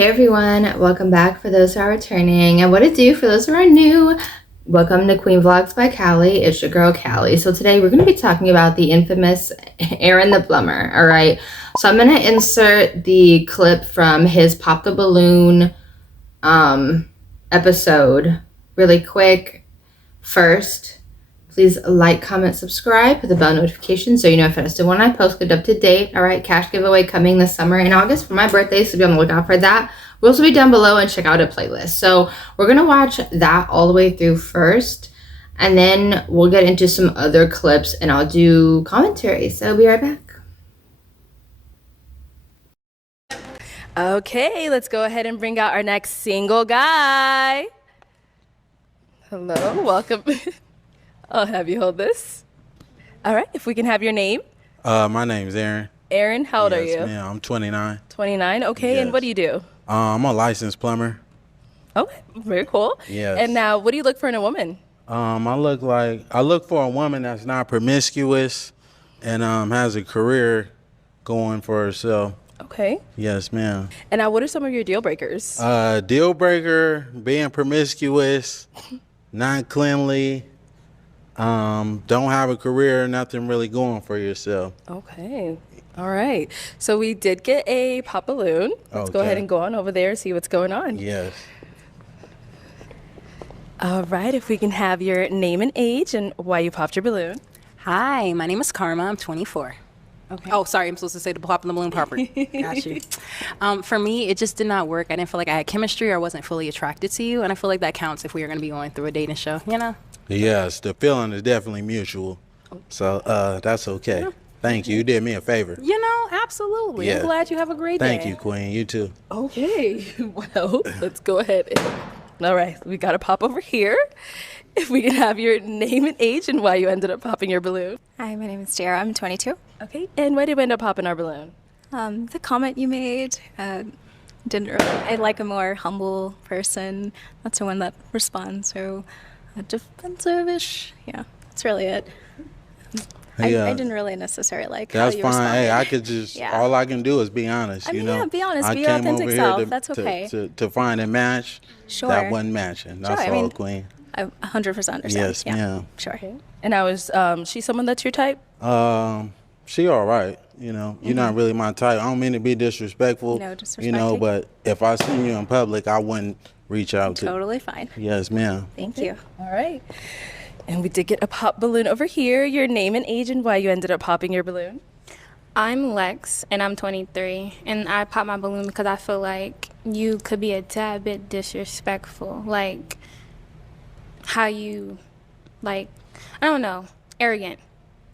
Hey everyone, welcome back for those who are returning. And what it do for those who are new, welcome to Queen Vlogs by Callie. It's your girl Callie. So today we're going to be talking about the infamous Aaron the Plumber. All right. So I'm going to insert the clip from his Pop the Balloon episode really quick. First, please like, comment, subscribe, hit the bell notification so you know if it's the one I post, get up to date. All right, cash giveaway coming this summer in August for my birthday, so be on the lookout for that. We'll also be down below and check out a playlist. So we're going to watch that all the way through first, and then we'll get into some other clips and I'll do commentary. So be right back. Okay, let's go ahead and bring out our next single guy. Hello, welcome. I'll have you hold this. All right, if we can have your name. My name's Aaron. Aaron, how old are you? Yes, ma'am. I'm 29. 29, okay. Yes. And what do you do? I'm a licensed plumber. Okay, very cool. Yes. And now, what do you look for in a woman? I look for a woman that's not promiscuous and has a career going for herself. Okay. Yes, ma'am. And now, what are some of your deal breakers? Deal breaker, being promiscuous, not cleanly, don't have a career, nothing really going for yourself. Okay. All right. So we did get a pop balloon. Let's go ahead and go on over there and see what's going on. Yes. All right. If we can have your name and age and why you popped your balloon. Hi, my name is Karma. I'm 24. Okay. Oh, sorry. I'm supposed to say the pop in the balloon proper. Got you. For me, it just did not work. I didn't feel like I had chemistry or I wasn't fully attracted to you. And I feel like that counts if we are going to be going through a dating show, you know? Yes, the feeling is definitely mutual. So that's okay. Thank you. You did me a favor. You know, absolutely. Yeah. I'm glad you have a great day. Thank you, Queen. You too. Okay. Well, let's go ahead. All right. We got a pop over here. If we can have your name and age and why you ended up popping your balloon. Hi, my name is Jara. I'm 22. Okay. And why did we end up popping our balloon? The comment you made didn't really. I like a more humble person. That's the one that responds. So defensive-ish. Yeah, that's really it. I didn't really necessarily like That's how you fine. responded. Hey, I could just all I can do is be honest. I mean, you know, yeah, be honest. I Be your came authentic over self. here to, That's okay. to find a match. Sure. That wasn't matching. That's Sure, all, I mean, Queen. I 100% understand. Yes, yeah. ma'am. Sure. Okay. And now is she someone that's your type? She all right. You know, you're not really my type. I don't mean to be disrespectful. No disrespecting. You know, but if I seen you in public, I wouldn't reach out to. Totally fine. Yes, ma'am. Thank you. All right. And we did get a pop balloon over here. Your name and age and why you ended up popping your balloon. I'm Lex, and I'm 23, and I popped my balloon because I feel like you could be a tad bit disrespectful, like how you, like, I don't know, arrogant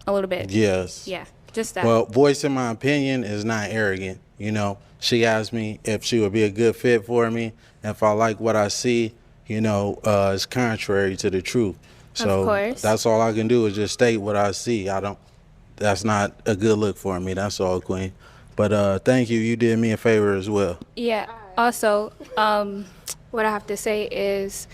a little bit. Yes. Yeah, just that. Well, voicing my opinion is not arrogant. You know, she asked me if she would be a good fit for me. If I like what I see, you know, it's contrary to the truth. So Of course. that's all I can do is just state what I see. That's not a good look for me. That's all, Queen. But thank you. You did me a favor as well. Yeah, also, what I have to say is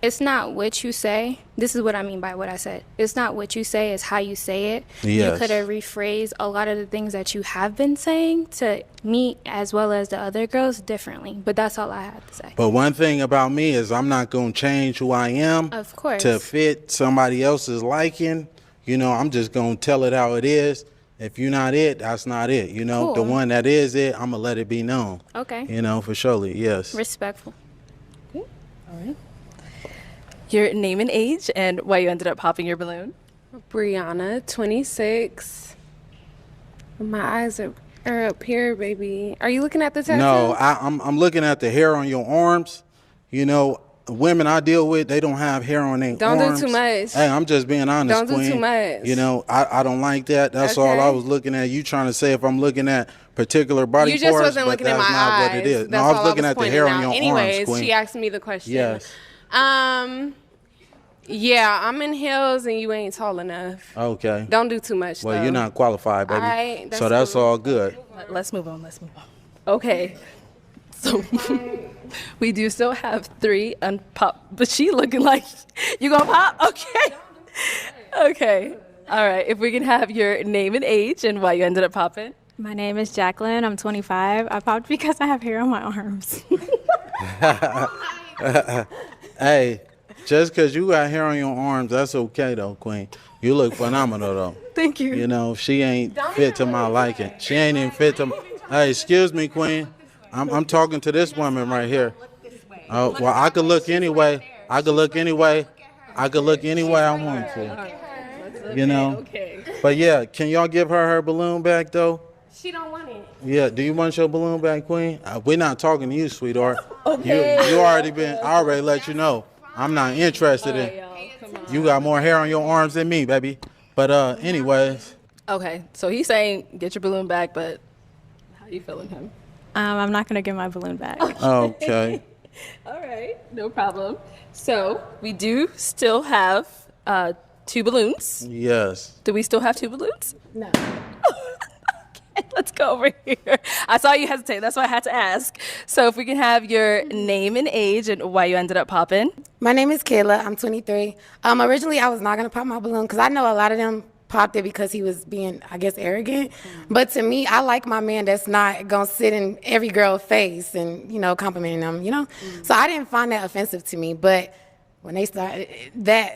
it's not what you say. This is what I mean by what I said. It's not what you say, it's how you say it. Yes. You could have rephrased a lot of the things that you have been saying to me as well as the other girls differently. But that's all I had to say. But one thing about me is I'm not going to change who I am Of course. to fit somebody else's liking. You know, I'm just going to tell it how it is. If you're not it, that's not it. You know, Cool. The one that is it, I'm going to let it be known. Okay. You know, for surely, yes. Respectful. Okay. All right. Your name and age and why you ended up popping your balloon. Brianna, 26. My eyes are up here, baby. Are you looking at the tattoo? No, I'm looking at the hair on your arms. You know, women I deal with, they don't have hair on their Don't arms. do too much. Hey, I'm just being honest, Don't do Queen. too much. You know, I don't like that. That's all I Okay. was looking at. You trying to say if I'm looking at particular body You just parts, wasn't but looking at that's my not eyes. what it is. That's No, I was all looking at the hair pointing on your out. Anyways, arms, Queen. she asked me the question. Yes. Yeah, I'm in heels and you ain't tall enough. Okay. Don't do too much, Well, though. you're not qualified, baby. All right, so that's cool. all good. Let's move on. Okay. So we do still have 3 unpop, but she looking like you gonna pop? Okay. Okay. All right. If we can have your name and age and why you ended up popping. My name is Jacqueline. I'm 25. I popped because I have hair on my arms. Hey, just because you got hair on your arms, that's okay, though, Queen. You look phenomenal, though. Thank you. You know, she ain't fit to my liking. She ain't even fit to Hey, excuse me, Queen. I'm talking to this woman right here. Oh, well, I could look anyway. I could look anyway. I could look any way I want to. You know? But yeah, can y'all give her balloon back, though? She don't want it. Yeah, do you want your balloon back, Queen? We're not talking to you, sweetheart. Okay. You already I already let you know. I'm not interested in. You got more hair on your arms than me, baby. But anyways. Okay, so he's saying get your balloon back, but how you feeling him? I'm not going to give my balloon back. Okay. All right, no problem. So we do still have 2 balloons. Yes. Do we still have 2 balloons? No. Okay, let's go over here. I saw you hesitate. That's why I had to ask. So if we can have your name and age and why you ended up popping. My name is Kayla. I'm 23. Originally, I was not going to pop my balloon because I know a lot of them popped it because he was being, I guess, arrogant. But to me, I like my man that's not going to sit in every girl's face and, you know, complimenting them, you know? So I didn't find that offensive to me. But when they started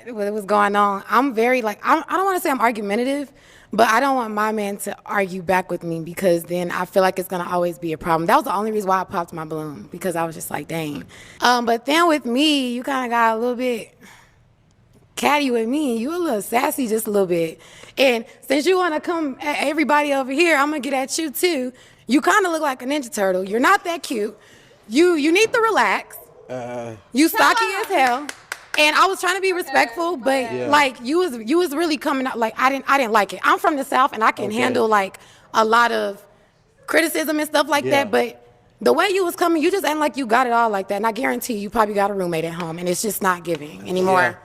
what was going on, I'm very, like, I don't want to say I'm argumentative, but I don't want my man to argue back with me because then I feel like it's going to always be a problem. That was the only reason why I popped my balloon, because I was just like, dang. But then with me, you kind of got a little bit catty with me. You a little sassy just a little bit. And since you want to come at everybody over here, I'm going to get at you too. You kind of look like a Ninja Turtle. You're not that cute. You need to relax. You stocky as hell. And I was trying to be respectful, but like you was really coming out like I didn't like it. I'm from the South and I can handle like a lot of criticism and stuff like that, but the way you was coming, you just ain't like you got it all like that. And I guarantee you probably got a roommate at home and it's just not giving anymore. Yeah.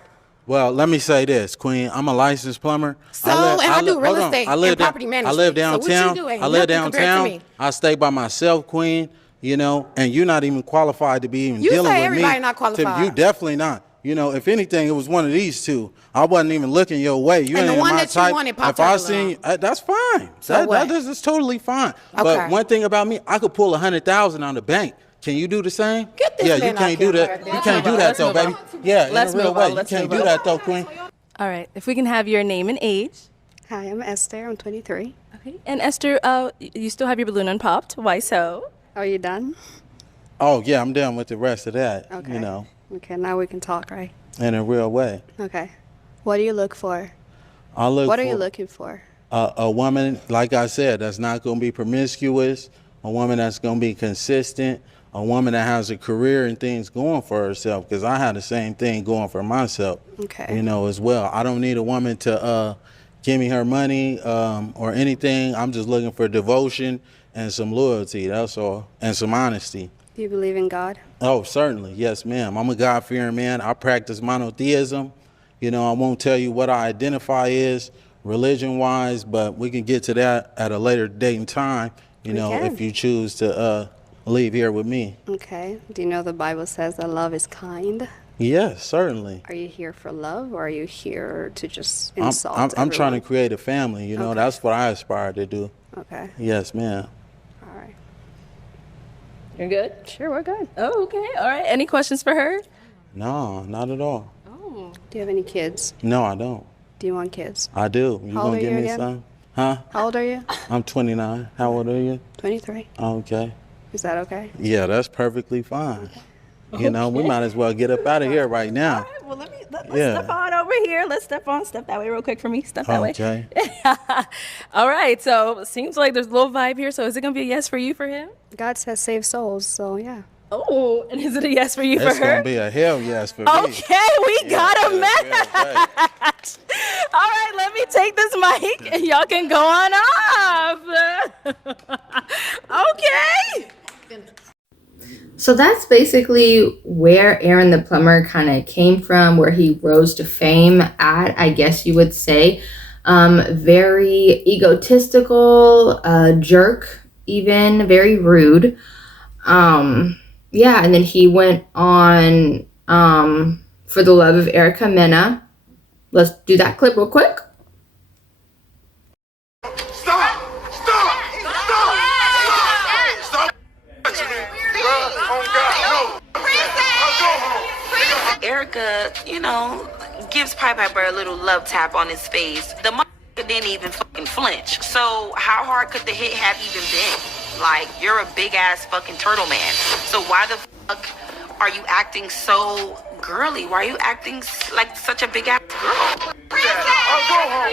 Well, let me say this, Queen. I'm a licensed plumber. So, I do real estate and property management. I live downtown. So what you do I live downtown. I stay by myself, Queen. You know, and you're not even qualified to be even dealing with me. You say everybody not qualified. You definitely not. You know, if anything, it was one of these two. I wasn't even looking your way. You and ain't the one my that type. You wanted popped if I seen you, that's fine. So that is totally fine. Okay. But one thing about me, I could pull 100,000 on the bank. Can you do the same? Get this you can't do that. You can't do that though, baby. Yeah, in a real way. You can't do that though, Queen. All right, if we can have your name and age. Hi, I'm Esther. I'm 23. Okay, and Esther, you still have your balloon unpopped. Why so? Are you done? Oh, yeah, I'm done with the rest of that, Okay. you know. Okay, now we can talk, right? In a real way. Okay. What do you look for? What are you looking for? A woman, like I said, that's not going to be promiscuous, a woman that's going to be consistent, a woman that has a career and things going for herself, because I had the same thing going for myself, you know, as well. I don't need a woman to give me her money or anything. I'm just looking for devotion and some loyalty, that's all, and some honesty. Do you believe in God? Oh, certainly. Yes, ma'am. I'm a God-fearing man. I practice monotheism. You know, I won't tell you what I identify as religion-wise, but we can get to that at a later date and time, you know, if you choose to leave here with me. Okay. Do you know the Bible says that love is kind? Yes, certainly. Are you here for love, or are you here to just insult I'm trying to create a family, you know. That's what I aspire to do. Okay. Yes, ma'am. All right. You're good? Sure, we're good. Oh, okay. All right. Any questions for her? No, not at all. Oh. Do you have any kids? No, I don't. Do you want kids? I do. You gonna give me some? Huh? How old are you? I'm 29. How old are you? 23. Okay. Is that okay? Yeah, that's perfectly fine. You know, we might as well get up out of here right now. All right, well, let's step on over here. Let's step that way real quick for me. Step that way. Okay. All right, so it seems like there's a little vibe here. So is it going to be a yes for you for him? God says save souls, so yeah. Oh, and is it a yes for you for her? It's going to be a hell yes for me. Okay, we got a match. All right, let me take this mic and y'all can go on off. Okay. So that's basically where Aaron the plumber kind of came from, where he rose to fame at, I guess you would say. Very egotistical, jerk, even very rude. Yeah, and then he went on For the Love of Erica Mena. Let's do that clip real quick. Stop! Erica, you know, gives Piper a little love tap on his face, the motherfucker didn't even fucking flinch. So how hard could the hit have even been? Like, you're a big ass fucking turtle man. So why the fuck are you acting so girly? Why are you acting like such a big ass girl? I'll go home.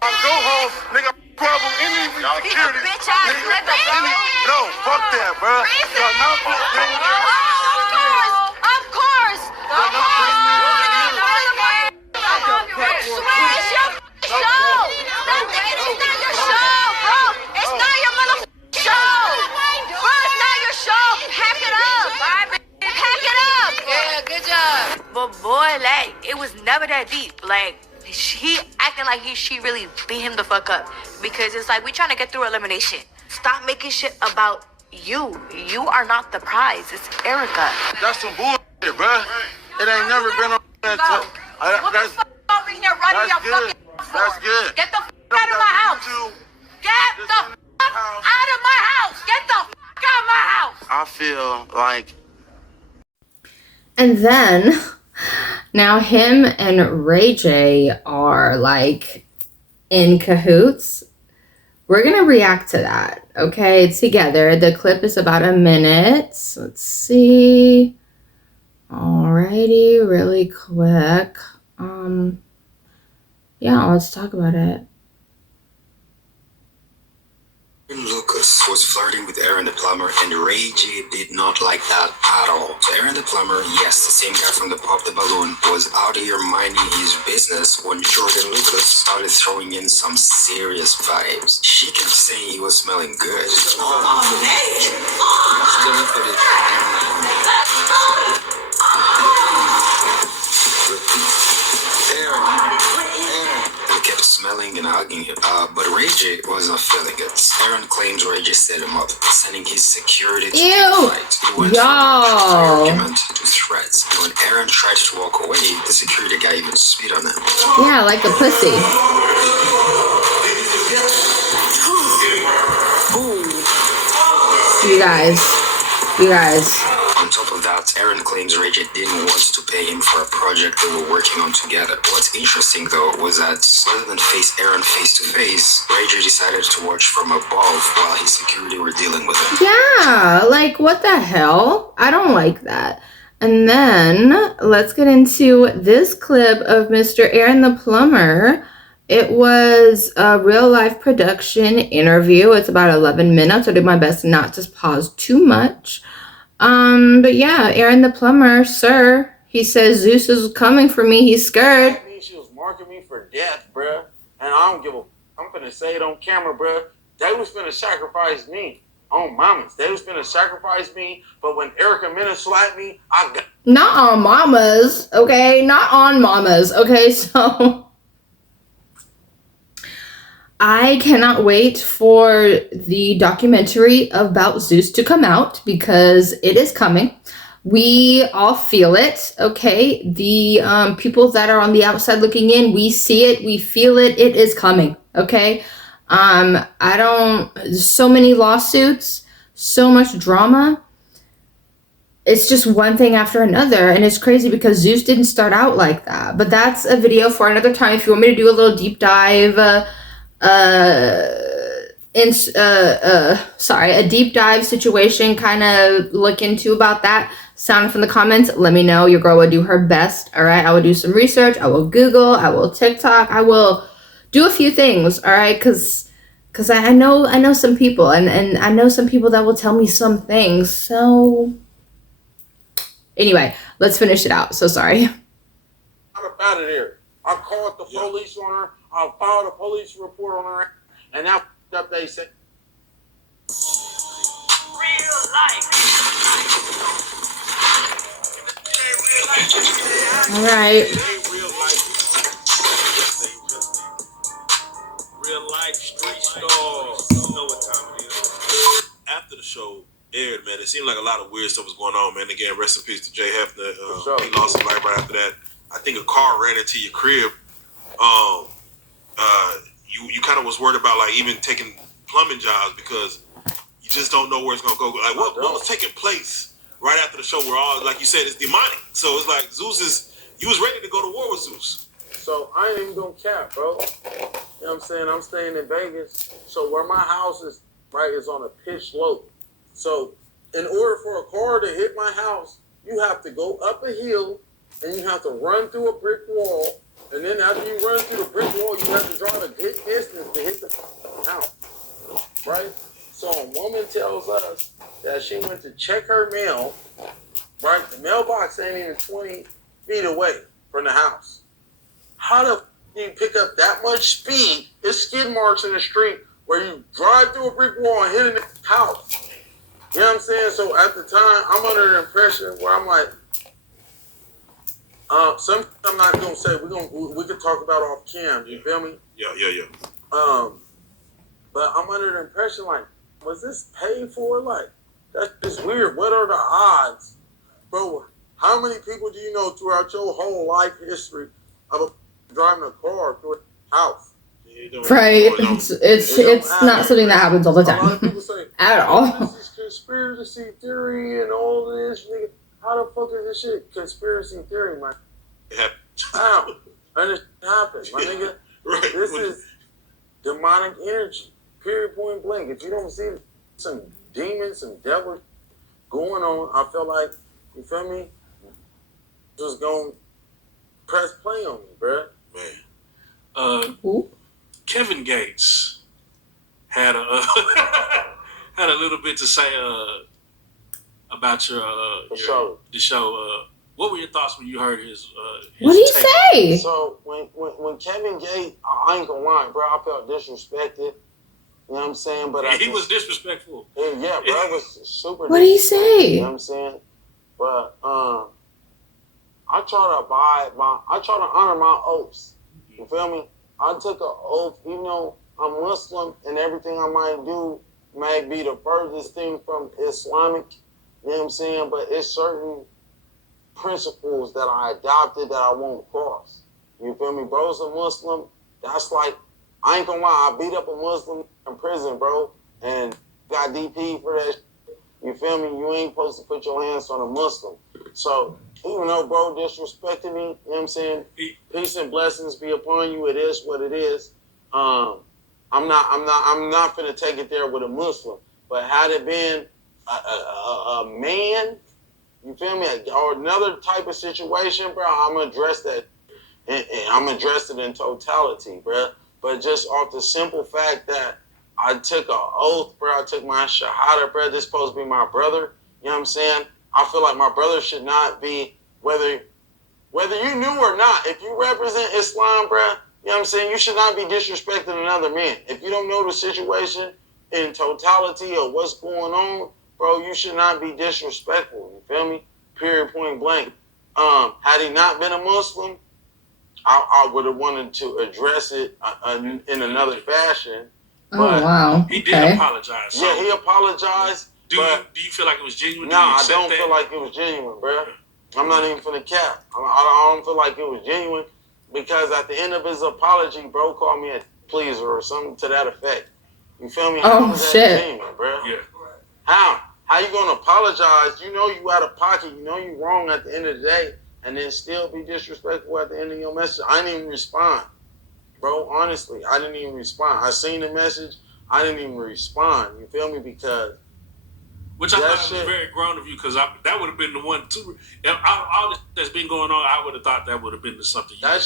I'll go home, nigga. Problem any security. Bitch ass nigga, bro. No, fuck that, bro. Of course. But boy, like, it was never that deep. Like, he acting like she really beat him the fuck up. Because it's like, we trying to get through elimination. Stop making shit about you. You are not the prize. It's Erica. That's some bullshit, bro. It ain't never been on that What the fuck over here running your fucking for? That's good. Get the fuck out of my house. Get the fuck out of my house. Get the fuck out of my house. I feel like... And then now him and Ray J are like in cahoots. We're gonna react to that, okay, together. The clip is about a minute. Let's see. Alrighty, really quick. Yeah, let's talk about it. Lucas was flirting with Aaron the plumber, and Ray J did not like that at all. So Aaron the plumber, yes, the same guy from the Pop the Balloon, was out here minding his business when Jordan Lucas started throwing in some serious vibes. She kept saying he was smelling good. They kept smelling and hugging him, but Ray J was not feeling it. Aaron claims Ray J set him up, sending his security to fight. It went from argument to threats. And when Aaron tried to walk away, the security guy even spit on him. Yeah, like a pussy. You guys. On top of that, Aaron claims Ray J didn't want to pay him for a project they were working on together. What's interesting though was that rather than face Aaron face to face, Ray J decided to watch from above while his security were dealing with him. Yeah, like what the hell? I don't like that. And then let's get into this clip of Mr. Aaron the Plumber. It was a real life production interview. It's about 11 minutes. I'll do my best not to pause too much. But yeah, Aaron the Plumber, sir, he says Zeus is coming for me. He's scared. She was marking me for death, bruh. And I don't give a... I'm finna say it on camera, bruh. They was finna sacrifice me on mamas. They was finna sacrifice me, but when Erica Minna slapped me, I got... Not on mamas, okay? Not on mamas, okay? So... I cannot wait for the documentary about Zeus to come out because it is coming. We all feel it, okay? The people that are on the outside looking in, we see it, we feel it, it is coming, okay? There's so many lawsuits, so much drama. It's just one thing after another, and it's crazy because Zeus didn't start out like that. But that's a video for another time. If you want me to do a little deep dive, a deep dive situation, kind of look into about that, sound from the comments, let me know. Your girl will do her best. All right, I will do some research, I will Google, I will TikTok, I will do a few things. All right, because I know some people, and I know some people that will tell me some things. So anyway, let's finish it out. So sorry. I'm out of there. I called the police on her. I filed a police report on her, and now up they said real life. All right. Real life street stars. You know what time it is. After the show aired, man, it seemed like a lot of weird stuff was going on, man. Again, rest in peace to Jay Hefner. He lost his life right after that. I think a car ran into your crib. You kind of was worried about like even taking plumbing jobs because you just don't know where it's gonna go. Like what was taking place right after the show? Where all, like you said, it's demonic. So it's like Zeus is You was ready to go to war with Zeus. So I ain't even gonna cap, bro. You know what I'm saying? I'm staying in Vegas. So where my house is, right, is on a pitch slope. So in order for a car to hit my house, you have to go up a hill and you have to run through a brick wall. And then after you run through the brick wall, you have to drive a good distance to hit the house. Right? So a woman tells us that she went to check her mail, right? The mailbox ain't even 20 feet away from the house. How the f do you pick up that much speed? It's skid marks in the street where you drive through a brick wall and hit a house. You know what I'm saying? So at the time, I'm under the impression where I'm like, something I'm not gonna say. We could talk about off cam. You feel me? Yeah. But I'm under the impression like, was this paid for? Like, that's just weird. What are the odds, bro? How many people do you know throughout your whole life history of driving a car through a house? Right. It's not something that happens all the time. A lot of people say, at all. This is conspiracy theory and all this. Nigga. How the fuck is this shit conspiracy theory, man? How? And it happened, my nigga. Right. This is demonic energy. Period, point blank. If you don't see some demons, some devil going on, I feel like, you feel me? Just gonna press play on me, bruh. Man. Kevin Gates had a had a little bit to say about the show. What were your thoughts when you heard his what did he say? So when Kevin Gates, I ain't gonna lie, bro, I felt disrespected. You know what I'm saying? But he was disrespectful. Yeah, bro, it was super. What did he say? You know what I'm saying? But I try to honor my oaths. You feel me? I took an oath, even though I'm Muslim and everything I might do may be the furthest thing from Islamic. You know what I'm saying? But it's certain principles that I adopted that I won't cross. You feel me? Bro's a Muslim. That's like, I ain't gonna lie, I beat up a Muslim in prison, bro, and got DP for that. You feel me? You ain't supposed to put your hands on a Muslim. So even though bro disrespected me, you know what I'm saying? Peace and blessings be upon you. It is what it is. I'm not finna take it there with a Muslim. But had it been a man, you feel me, or another type of situation, bro, I'm gonna address that, and I'm gonna address it in totality, bro. But just off the simple fact that I took an oath, bro, I took my shahada, bro, this supposed to be my brother, you know what I'm saying? I feel like my brother should not be, whether you knew or not, if you represent Islam, bro, you know what I'm saying, you should not be disrespecting another man. If you don't know the situation in totality of what's going on, bro, you should not be disrespectful. You feel me? Period, point blank. Had he not been a Muslim, I would have wanted to address it in another fashion. But wow. He did apologize. Yeah, he apologized. Do you feel like it was genuine? No, I don't feel like it was genuine, bro. I'm not even finna cap. I don't feel like it was genuine because at the end of his apology, bro called me a pleaser or something to that effect. You feel me? Oh, shit. Genuine, bro? Yeah. How you gonna apologize? You know you out of pocket. You know you wrong at the end of the day, and then still be disrespectful at the end of your message. I didn't even respond, bro. Honestly, I didn't even respond. I seen the message. I didn't even respond. You feel me? Because which I thought was very grown of you, because that would have been the one too. All this that's been going on, I would have thought that would have been something. For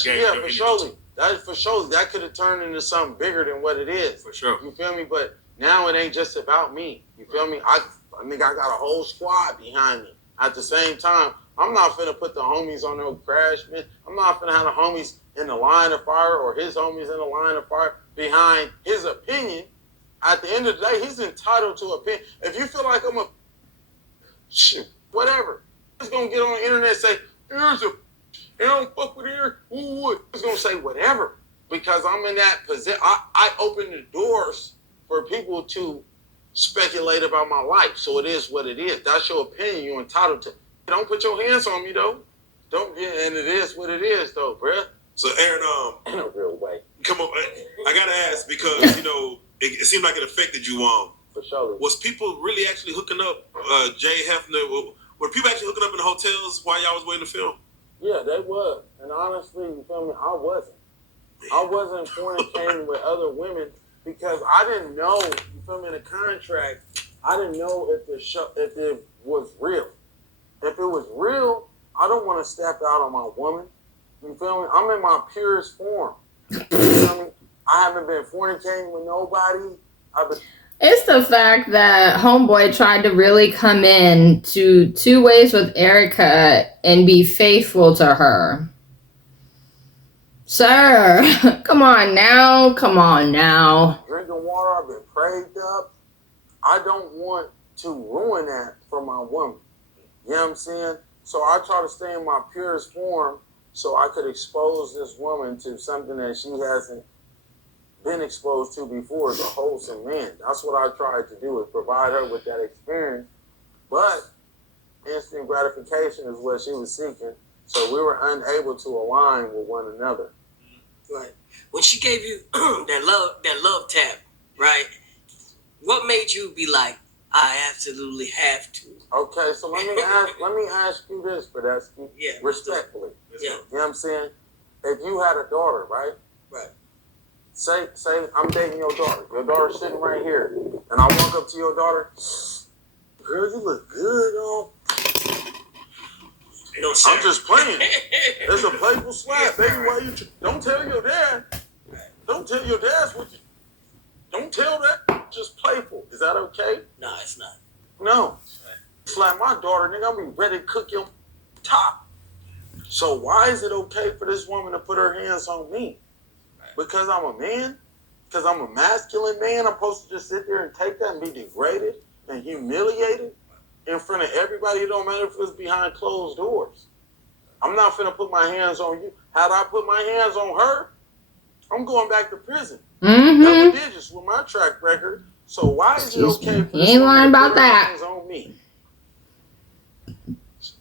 sure. That could have turned into something bigger than what it is. For sure. You feel me? But now it ain't just about me. You feel me? I think I got a whole squad behind me. At the same time, I'm not finna put the homies on no crash, man. I'm not finna have the homies in the line of fire or his homies in the line of fire behind his opinion. At the end of the day, he's entitled to opinion. If you feel like I'm a shit, whatever, he's gonna get on the internet and say, they don't fuck with here. He's gonna say whatever because I'm in that position. I open the doors for people to speculate about my life. So it is what it is. That's your opinion. You're entitled to. Don't put your hands on me though. And it is what it is though, bruh. So Aaron, in a real way. Come on, I gotta ask because it seemed like it affected you. For sure. Was people really actually hooking up? Jay Hefner, were people actually hooking up in the hotels while y'all was waiting to film? Yeah, they was. And honestly, you feel me? I wasn't fornicating with other women because I didn't know, you feel me, in the contract, I didn't know if it was real. If it was real, I don't want to step out on my woman. You feel me? I'm in my purest form. You feel me? I haven't been fornicating with nobody. It's the fact that homeboy tried to really come in to 2 Ways with Erica and be faithful to her. Sir, come on now. Drinking water, I've been prayed up. I don't want to ruin that for my woman. You know what I'm saying? So I try to stay in my purest form so I could expose this woman to something that she hasn't been exposed to before as a wholesome man. That's what I tried to do, is provide her with that experience. But instant gratification is what she was seeking. So we were unable to align with one another. Right. When she gave you that love tap, right? What made you be like, I absolutely have to? Okay, so let me ask you this, Badesky. Yeah. Respectfully. Yeah. You know what I'm saying? If you had a daughter, right? Right. Say I'm dating your daughter. Your daughter's sitting right here. And I walk up to your daughter. Girl, you look good, though. No, sir. I'm just playing. It's a playful slap, baby. Why you? Don't tell your dad. Don't tell your dad's what you. Don't tell that. Just playful. Is that okay? No, it's not. No. Slap my daughter, nigga. I'll be ready to cook your top. So why is it okay for this woman to put her hands on me? Because I'm a man? Because I'm a masculine man? I'm supposed to just sit there and take that and be degraded and humiliated in front of everybody? It don't matter if it's behind closed doors. I'm not finna put my hands on you. Had I put my hands on her, I'm going back to prison. Double digits with my track record. So why is it okay for this woman to put her hands on me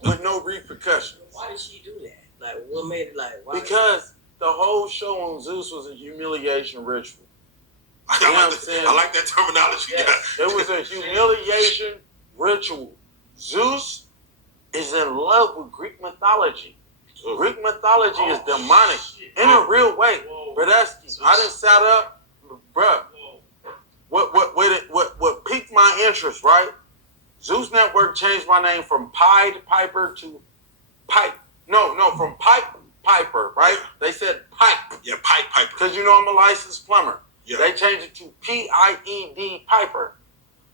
with no repercussions? Why did she do that? Like, what made it like? Why? Because the whole show on Zeus was a humiliation ritual. You know what I'm saying? I like that terminology. Yes, it was a humiliation ritual. Zeus is in love with Greek mythology. Greek mythology is demonic in a real way. Badesky, I done sat up, bruh. What piqued my interest, right? Zeus Network changed my name from Pied Piper to Pipe. No, from Pipe Piper, right? They said Pipe. Yeah, Pipe Piper. Because you know I'm a licensed plumber. Yeah. They changed it to Pied Piper,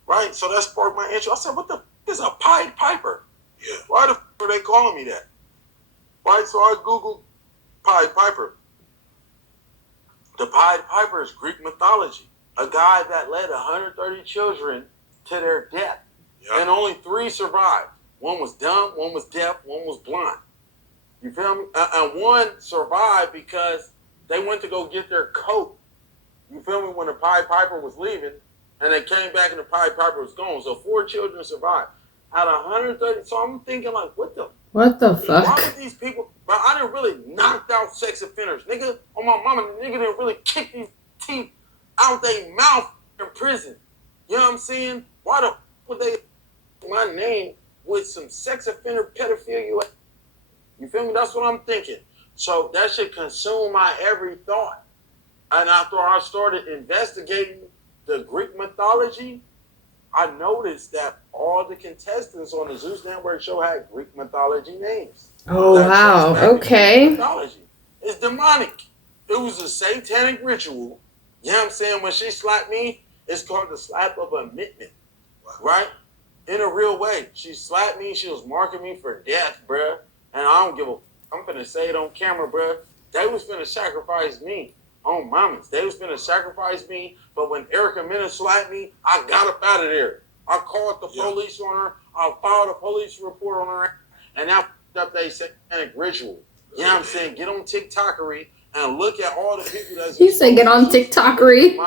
right? So that sparked my interest. I said, what the f is a Pied Piper? Yeah. Why the f are they calling me that? Right? So I Googled Pied Piper. The Pied Piper is Greek mythology. A guy that led 130 children to their death. Yeah. And only 3 survived. One was dumb, one was deaf, one was blind. You feel me? And one survived because they went to go get their coat. You feel me? When the Pied Piper was leaving, and they came back and the Pied Piper was gone. So 4 children survived. Out of 130, so I'm thinking like, what the fuck? Why would these people, but I didn't really knock out sex offenders. Nigga, on my mama, the nigga didn't really kick these teeth out their mouth in prison. You know what I'm saying? Why the f would they my name with some sex offender pedophilia? You feel me? That's what I'm thinking. So that should consume my every thought. And after I started investigating the Greek mythology, I noticed that all the contestants on the Zeus Network show had Greek mythology names. Oh, wow. Okay. Mythology. It's demonic. It was a satanic ritual. You know what I'm saying? When she slapped me, it's called the slap of admittment. Right? In a real way. She slapped me. She was marking me for death, bruh. And I don't give a... I'm finna say it on camera, bruh. They was finna sacrifice me on mamas. They was finna sacrifice me. But when Erica Minna slapped me, I got up out of there. I called the police on her. I filed a police report on her. And now up they satanic ritual. You know what I'm saying? Get on TikTokery and look at all the people that's... You say get on TikTokery?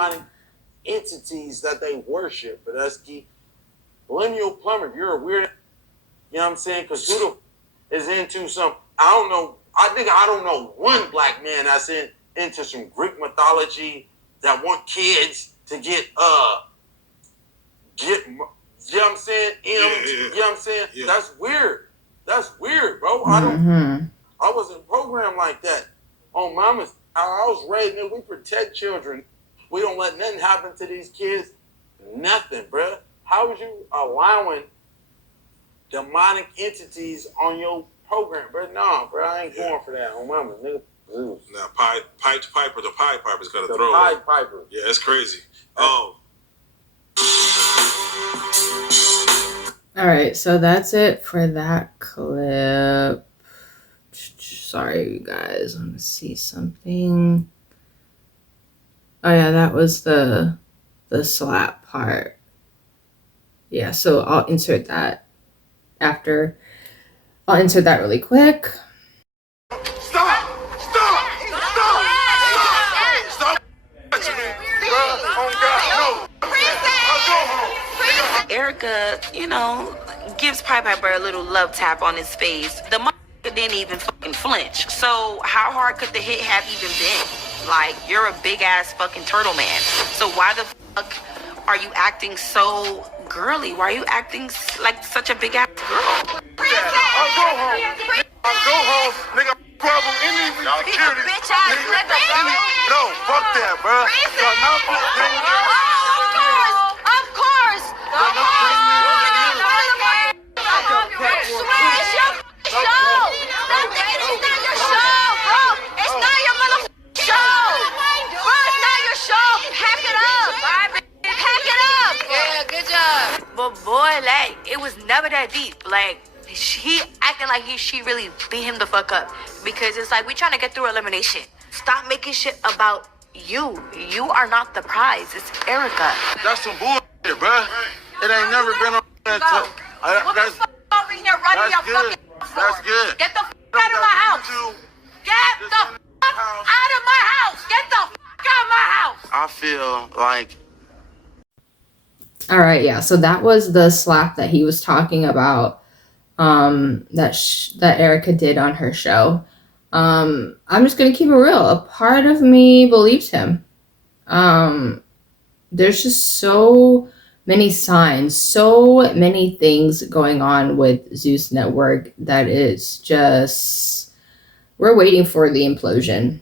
Entities that they worship. But that's key. Millennial Plumber, you're a weird... You know what I'm saying? Because who the is into some... I don't know. I think I don't know one black man that's into some Greek mythology that want kids to get you know what I'm saying? You know what I'm saying? Yeah. That's weird. That's weird, bro. I I wasn't programmed like that. On mama's, how I was raised, nigga, we protect children. We don't let nothing happen to these kids. Nothing, bruh. How was you allowing demonic entities on your program, bruh? Nah, bruh, I ain't going for that. On mama's, nigga. Now, Pipe Piper, the Pied Piper's got to The throw Pied it. Piper. Yeah, that's crazy. All right, so that's it for that clip. Sorry, you guys. Let me see something. Oh yeah, that was the slap part. Yeah, so I'll insert that after. I'll insert that really quick. Stop! Erica, you know, gives Piper a little love tap on his face. The motherfucker didn't even fucking flinch. So how hard could the hit have even been? Like, you're a big ass fucking turtle man. So why the fuck are you acting so girly? Why are you acting like such a big ass girl? I'll go home, nigga. Problem any security. No, fuck that, bro. But boy, like, it was never that deep. Like, he acting like she really beat him the fuck up. Because it's like, we trying to get through elimination. Stop making shit about you. You are not the prize. It's Erica. That's some bullshit, bro. It ain't never been on that What the fuck over here running your fucking floor? That's good. Get the fuck out of my house. Get the fuck out of my house. Get the fuck out of my house. I feel like... All right, yeah. So that was the slap that he was talking about. That Erica did on her show. I'm just gonna keep it real. A part of me believes him. There's just so many signs, so many things going on with Zeus Network that is just, we're waiting for the implosion.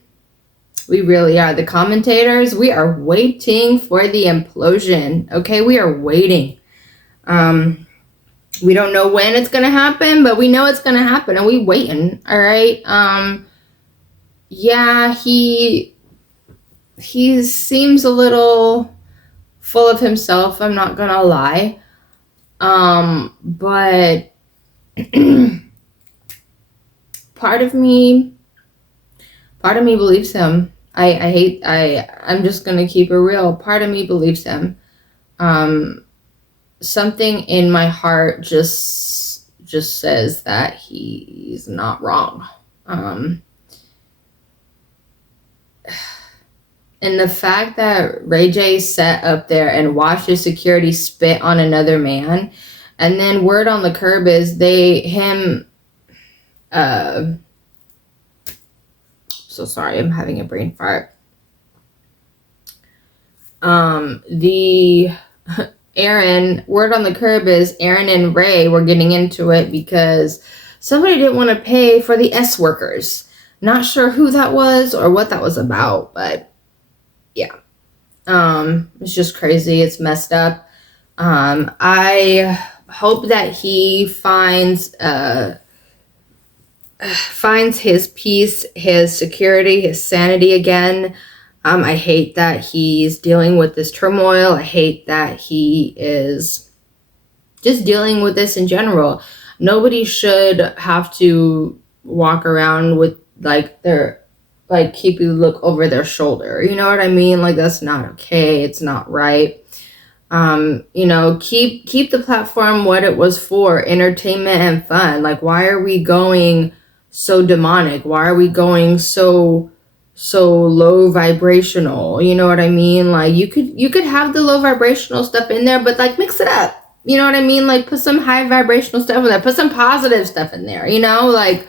We really are. The commentators, we are waiting for the implosion. Okay, we are waiting. We don't know when it's gonna happen, but we know it's gonna happen, and we waiting. All right. Yeah, he seems a little full of himself. I'm not gonna lie. But part of me believes him. I'm just gonna keep it real. Part of me believes him. Something in my heart just says that he's not wrong. And the fact that Ray J sat up there and watched his security spit on another man, and then word on the curb is so sorry, I'm having a brain fart. Word on the curb is Aaron and Ray were getting into it because somebody didn't want to pay for the S workers. Not sure who that was or what that was about, but yeah. It's just crazy. It's messed up. I hope that he finds his peace, his security, his sanity again. I hate that he's dealing with this turmoil. I hate that he is just dealing with this in general. Nobody should have to walk around with keep you look over their shoulder. You know what I mean? Like, that's not okay. It's not right. Keep the platform what it was for, entertainment and fun. Like, why are we going so demonic? Why are we going so low vibrational? You know what I mean? Like, you could have the low vibrational stuff in there, but like, mix it up. You know what I mean? Like, put some high vibrational stuff in there, put some positive stuff in there, like,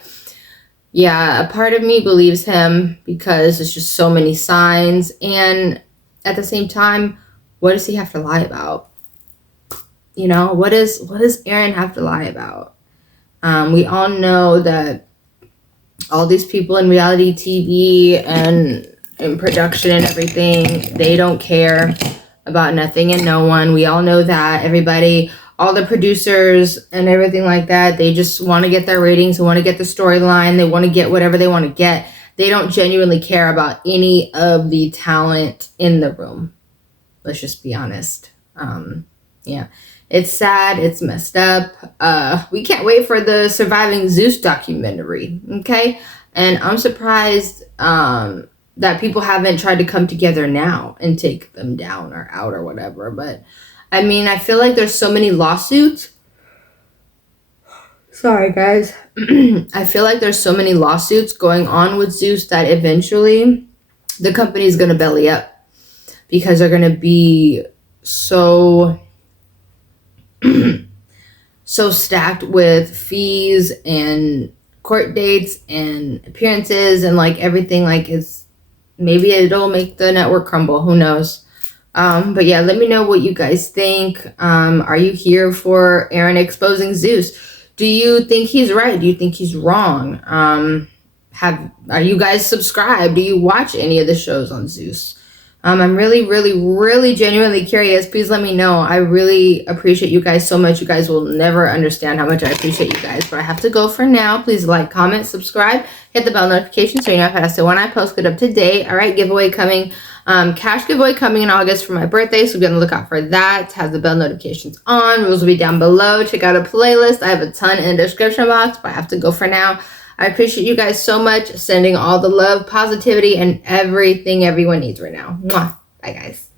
yeah, a part of me believes him because it's just so many signs. And at the same time, what does he have to lie about? What does Aaron have to lie about? We all know that all these people in reality TV and in production and everything, they don't care about nothing and no one. We all know that. Everybody, all the producers and everything like that, they just want to get their ratings. They want to get the storyline. They want to get whatever they want to get. They don't genuinely care about any of the talent in the room. Let's just be honest. Yeah, it's sad. It's messed up. We can't wait for the Surviving Zeus documentary. Okay. And I'm surprised, that people haven't tried to come together now and take them down or out or whatever. But I mean, I feel like there's so many lawsuits. Sorry, guys. I feel like there's so many lawsuits going on with Zeus that eventually the company's going to belly up because they're going to be so stacked with fees and court dates and appearances and like everything. Like, maybe it'll make the network crumble. Who knows? But yeah, let me know what you guys think. Are you here for Aaron exposing Zeus? Do you think he's right? Do you think he's wrong? Are you guys subscribed? Do you watch any of the shows on Zeus? I'm really, really, really genuinely curious. Please let me know. I really appreciate you guys so much. You guys will never understand how much I appreciate you guys. But I have to go for now. Please like, comment, subscribe, hit the bell notification so you know if when I post it up to date. All right, giveaway coming. Cash giveaway coming in August for my birthday. So be on the lookout for that. Have the bell notifications on. Rules will be down below. Check out a playlist. I have a ton in the description box. But I have to go for now. I appreciate you guys so much. Sending all the love, positivity, and everything everyone needs right now. Mwah. Bye, guys.